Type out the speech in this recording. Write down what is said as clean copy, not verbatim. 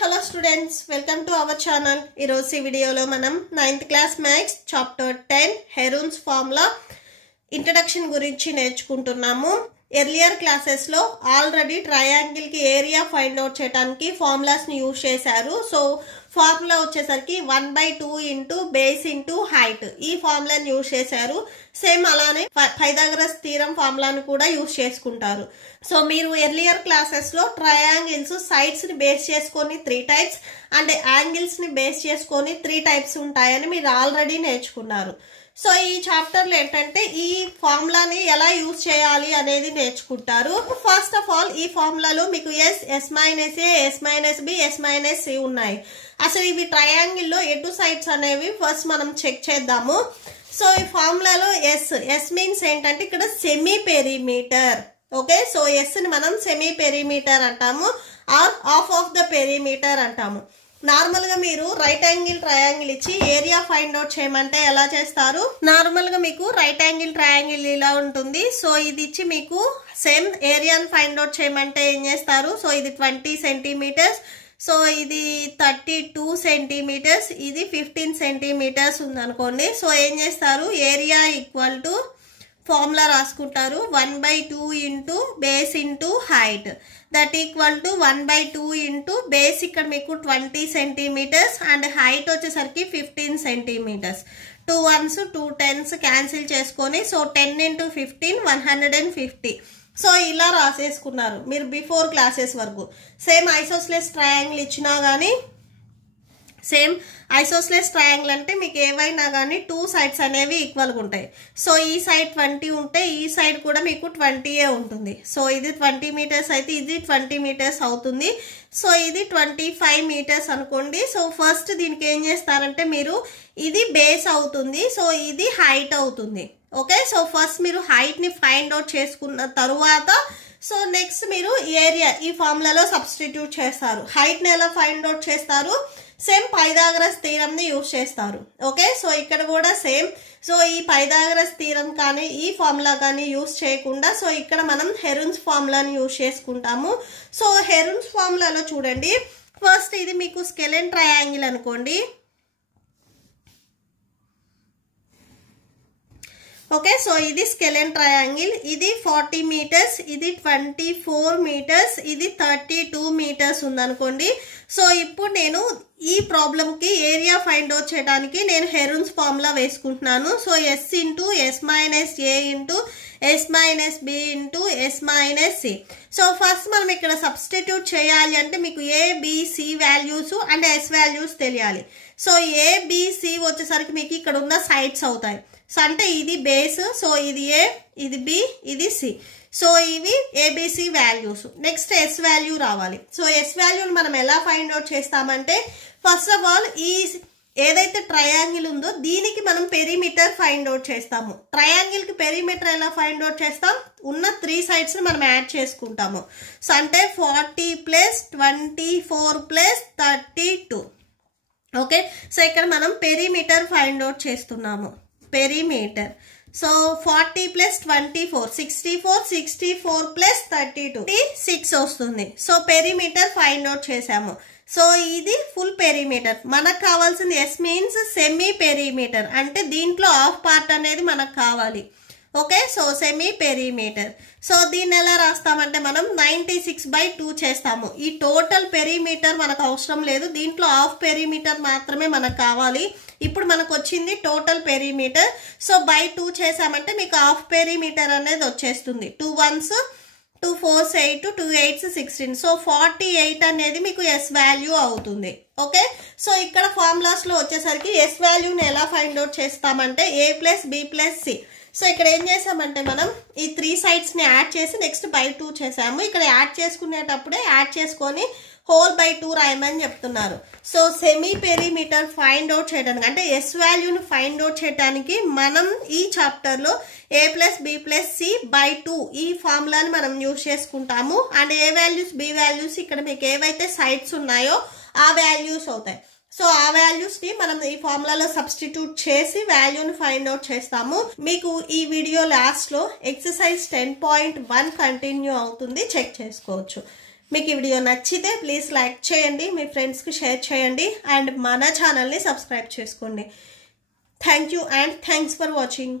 hello students, welcome to our channel. ఈ రోజు ఈ వీడియోలో మనం 9th class maths chapter 10 Heron's formula introduction గురించి నేర్చుకుంటున్నాము. ఎర్లియర్ క్లాసెస్ లో ఆల్రెడీ ట్రయాంగిల్ కి ఏరియా ఫైండ్ అవుట్ చేయడానికి ఫార్ములాస్ ని యూజ్ చేశారు. సో ఫార్ములా వచ్చేసరికి 1/2 ఇంటూ బేస్ ఇంటూ హైట్ ఈ ఫార్ములాని యూజ్ చేశారు. సేమ్ అలానే పైథాగరస్ థీరం ఫార్ములాని కూడా యూజ్ చేసుకుంటారు. సో మీరు ఎర్లియర్ క్లాసెస్ లో ట్రయాంగిల్స్ సైడ్స్ ని బేస్ చేసుకొని 3 టైప్స్ అండ్ యాంగిల్స్ ని బేస్ చేసుకొని 3 టైప్స్ ఉంటాయని మీరు ఆల్రెడీ నేర్చుకున్నారు. సో ఈ చాప్టర్ లో ఏంటంటే ఈ ఫార్ములాని ఎలా యూజ్ చేయాలి అనేది నేర్చుకుంటారు. ఫస్ట్ ఆఫ్ ఆల్ ఈ ఫార్ములాలో మీకు S minus A, S minus B, S minus C ఉన్నాయి. అసలు ఇవి ట్రయాంగిల్ లో ఎటు సైడ్స్ అనేవి ఫస్ట్ మనం చెక్ చేద్దాము. సో ఈ ఫార్ములాలో ఎస్ మీన్స్ ఏంటంటే ఇక్కడ semi perimeter. Okay, so S ని మనం సెమీ పెరిమీటర్ అంటాము or half of the perimeter అంటాము. నార్మల్ గా మీరు రైట్ యాంగిల్ ట్రయాంగిల్ ఇచ్చి ఏరియా ఫైండ్ అవుట్ చేయమంటే ఎలా చేస్తారు? నార్మల్ గా మీకు రైట్ యాంగిల్ ట్రయాంగిల్ ఇలా ఉంటుంది. సో ఇది ఇచ్చి మీకు సేమ్ ఏరియాని ఫైండ్ అవుట్ చేయమంటే ఏం చేస్తారు? సో ఇది 20 సెంటీమీటర్స్, సో ఇది 32 సెంటీమీటర్స్, ఇది 15 సెంటీమీటర్స్ ఉందనుకోండి. సో ఏం చేస్తారు? ఏరియా ఈక్వల్ టు ఫార్ములా రాసుకుంటారు 1/2 into base into height that equal to 1/2 into base ఇక్కడ మీకు 20 సెంటీమీటర్స్ అండ్ హైట్ వచ్చేసరికి 15 సెంటీమీటర్స్. 2 1s 2 10s క్యాన్సిల్ చేసుకొని సో 10 ఇంటూ 15 150. సో ఇలా రాసేసుకున్నారు మీరు బిఫోర్ క్లాసెస్ వరకు. సేమ్ ఐసోస్లెస్ ట్రయాంగిల్ ఇచ్చినా కానీ సేమ్ ఐసోస్లెస్ ట్రయాంగిల్ అంటే మీకు ఏవైనా కానీ 2 సైడ్స్ అనేవి ఈక్వల్గా ఉంటాయి. సో ఈ సైడ్ 20 ఉంటే ఈ సైడ్ కూడా మీకు 20 ఉంటుంది. సో ఇది 20 మీటర్స్ అయితే ఇది 20 మీటర్స్ అవుతుంది. సో ఇది 25 మీటర్స్ అనుకోండి. సో ఫస్ట్ దీనికి ఏం చేస్తారంటే మీరు ఇది బేస్ అవుతుంది, సో ఇది హైట్ అవుతుంది. ఓకే, సో ఫస్ట్ మీరు హైట్ ని ఫైండ్ అవుట్ చేసుకున్న తరువాత సో నెక్స్ట్ మీరు ఏరియా ఈ ఫార్ములాలో సబ్స్టిట్యూట్ చేస్తారు. హైట్ ని ఎలా ఫైండ్ అవుట్ చేస్తారు? సేమ్ పైథాగరస్ థీరం ని యూజ్ చేస్తారు. ఓకే, సో ఇక్కడ కూడా సేమ్. సో ఈ పైథాగరస్ థీరం కానీ ఈ ఫార్ములా కానీ యూజ్ చేయకుండా సో ఇక్కడ మనం హెరోన్స్ ఫార్ములాని యూజ్ చేసుకుంటాము. సో హెరోన్స్ ఫార్ములాలో చూడండి, ఫస్ట్ ఇది మీకు స్కెలెన్ ట్రయాంగిల్ అనుకోండి. ఓకే, సో ఇది స్కెలెన్ ట్రయాంగిల్, ఇది 40 మీటర్స్, ఇది 24 మీటర్స్, ఇది 32 మీటర్స్ ఉందనుకోండి. సో ఇప్పుడు నేను ఈ ప్రాబ్లంకి ఏరియా ఫైండ్ అవుట్ చేయడానికి నేను హెరోన్స్ ఫార్ములా వేసుకుంటున్నాను. So S into S minus A into S minus B into S minus C. So first మనం ఇక్కడ సబ్స్టిట్యూట్ చేయాలి అంటే మీకు A B C values and S values తెలియాలి. సో ఏ బి సి వచ్చేసరికి మీకు ఇక్కడ ఉన్న సైడ్స్ అవుతాయి. సో అంటే ఇది బేస్, సో ఇది ఏ, ఇది బి, ఇది సి. సో ఇవి A B C values. Next S value రావాలి. సో ఎస్ వాల్యూని మనం ఎలా ఫైండ్ అవుట్ చేస్తామంటే ఫస్ట్ ఆఫ్ ఆల్ ఈ ఏదైతే ట్రయాంగిల్ ఉందో దీనికి మనం పెరిమీటర్ ఫైండ్ అవుట్ చేస్తాము. ట్రయాంగిల్ కి పెరిమీటర్ ఎలా ఫైండ్ అవుట్ చేస్తాం? ఉన్న 3 సైడ్స్ ని మనం యాడ్ చేసుకుంటాము. సో అంటే 40 ప్లస్ 24 ప్లస్ 32. ఓకే, సో ఇక్కడ మనం పెరిమీటర్ ఫైండ్ అవుట్ చేస్తున్నాము. పెరిమీటర్ సో 40 ప్లస్ 24 64 ప్లస్ 32 6 వస్తుంది. సో పెరిమీటర్ ఫైండ్ అవుట్ చేసాము. సో ఇది ఫుల్ పెరిమీటర్. మనకు కావాల్సింది ఎస్ మీన్స్ సెమీ పెరిమీటర్, అంటే దీంట్లో హాఫ్ పార్ట్ అనేది మనకు కావాలి. Okay, so semi perimeter. So దీన్ని ఎలా రాస్తామంటే మనం 96/2 చేస్తాము. ఈ టోటల్ పెరిమీటర్ మనకు అవసరం లేదు, దీంట్లో హాఫ్ పెరిమీటర్ మాత్రమే మనకు కావాలి. ఇప్పుడు మనకు వచ్చింది టోటల్ పెరిమీటర్. సో బై 2 చేసామంటే మీకు హాఫ్ పెరిమీటర్ అనేది వచ్చేస్తుంది. 2 1s 2 4s 8 2 8s 16. సో 48 అనేది మీకు ఎస్ వాల్యూ అవుతుంది. ఓకే, సో ఇక్కడ ఫార్ములాస్ లో వచ్చేసరికి ఎస్ వాల్యూని ఎలా ఫైండ్ అవుట్ చేస్తామంటే A plus B plus C. So ఇక్కడ ఏం చేసామంటే మనం ఈ 3 సైడ్స్ ని యాడ్ చేసి నెక్స్ట్ బై 2 చేసాము. ఇక్కడ యాడ్ చేసుకునేటప్పుడే యాడ్ చేసుకొని హోల్ బై 2 రాయమని చెప్తున్నారు. So semi perimeter find out చేయడానికి అంటే ఎస్ వాల్యూని ఫైండ్ అవుట్ చేయడానికి మనం ఈ చాప్టర్ లో A plus B plus C by 2 ఈ ఫార్ములాని మనం యూజ్ చేసుకుంటాము. And A values B values ఇక్కడ మీకు ఏవైతే సైడ్స్ ఉన్నాయో ఆ వాల్యూస్ అవుతాయి. సో ఆ వాల్యూస్ ని మనం ఈ ఫార్ములాలో సబ్స్టిట్యూట్ చేసి వాల్యూని ఫైండ్ అవుట్ చేస్తాము. మీకు ఈ వీడియో లాస్ట్ లో ఎక్సర్సైజ్ 10.1 కంటిన్యూ అవుతుంది, చెక్ చేసుకోవచ్చు. మీకు ఈ వీడియో నచ్చితే ప్లీజ్ లైక్ చేయండి, మీ ఫ్రెండ్స్కి షేర్ చేయండి అండ్ మన ఛానల్ని సబ్స్క్రైబ్ చేసుకోండి. Thank you and thanks for watching.